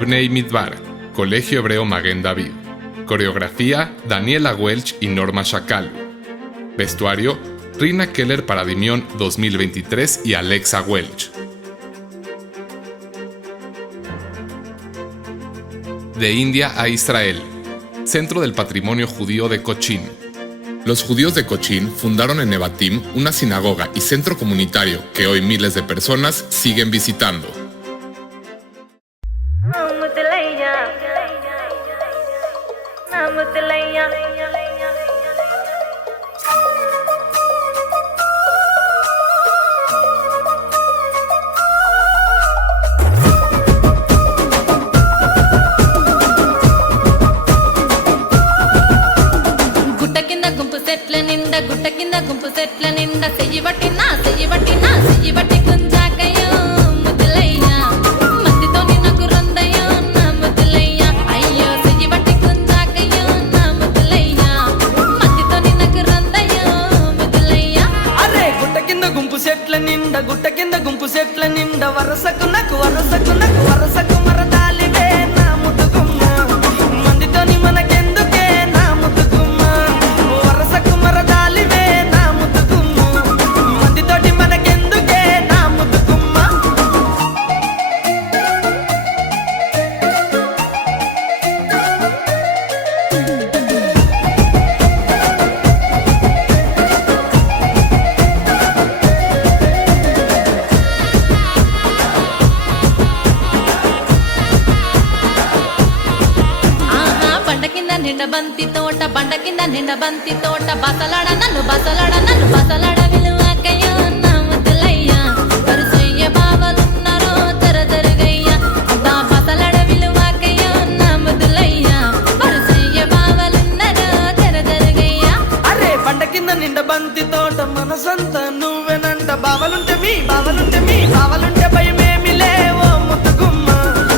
Bnei Midbar, Colegio Hebreo Maguen David. Coreografía, Daniela Welch y Norma Shakalu. Vestuario, Rina Keller para Dimion 2023 y Alexa Welch. De India a Israel. Centro del Patrimonio Judío de Cochín. Los judíos de Cochín fundaron en Nevatim una sinagoga y centro comunitario que hoy miles de personas siguen visitando. గుట్ట కింద గుంపు సెట్ల నిండా చెయ్యి బట్టి కుంజాకయ్యో ముద్దులయ్య మందితో నాకు రొందయ్యో నా ముద్దులయ్య అయ్యో చెయ్యి బట్టి కుంజాకయ్యో నా ముద్దులయ్య మందితో నాకు రొందయ్యో ముద్దులయ్య. అరే గుట్ట కింద గుంపు సెట్ల నిండా వరసకు మరదాలివే నా ముద్దుగుమ్మ మందితోని మనకెందుకే నా ముద్దుగుమ్మ వరసకు మరదాలివే నా ముద్దుగుమ్మ మందితోటి మనకెందుకే నా ముద్దుగుమ్మ. బండ కింద నిండ బంతి తోట బసలాడ బసలాడ విలువకయ్యో నా ముద్దులయ్య వరుసయ్య బావలున్నారో జరగయ్య అబ్బా బసలాడ విలువకయ్యో నా ముద్దులయ్య వరుసయ్య బావలున్నారో జరగయ్య. అరే బండ కింద నిండ బంతి తోట మనసంతా నువ్వెనంట బావలుంటే భయమేమి లేవో ముద్దుగుమ్మ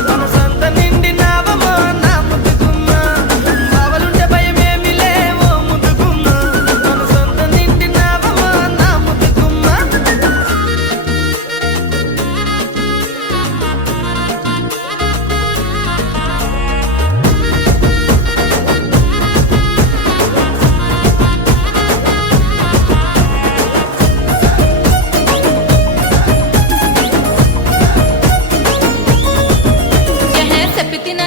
మనసంతా నిండినావమో నా ముద్దుగుమ్మ బావలుంటే భయమేమి లేవో ముద్దుగుమ్మ మనసంతా నిండినావమో నా ముద్దుగుమ్మ.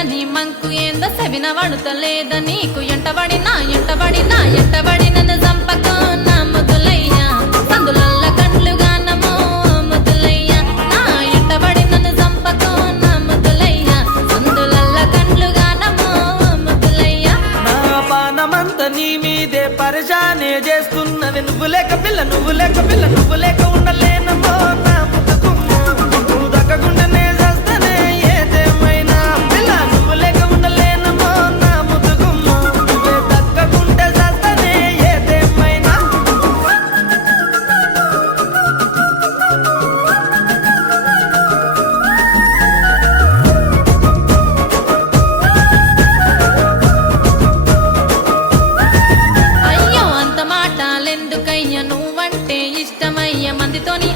నీ మంకు ఏందో సెవిన వాడుతలేద నీకు ఎంటబడి నన్ను చంపకో నా ముద్దులయ్య సందులల్ల కండ్లుగా నమో ముద్దులయ్య నా ఎంటబడి నన్ను చంపకో నా ముద్దులయ్య సందులల్ల కండ్లుగా నమో ముద్దులయ్య. నా పానమంత నీ మీదే పరిశానే చేస్తున్నది నువ్వు లేక ఉండలేనమో నా ముద్దుగుమ్మ నువ్వు దక్కకుండానే చేస్తానే ఏదేమైనా పిల్ల నువ్వు లేక ఉండలేనమో నా ముద్దుగుమ్మ నువ్వే దక్కకుంటే చేస్తానే ఏదేమైనా. అయ్యో అంత మాటలెందుకయ్య నువ్వంటే ఇష్టమయ్య మందితోని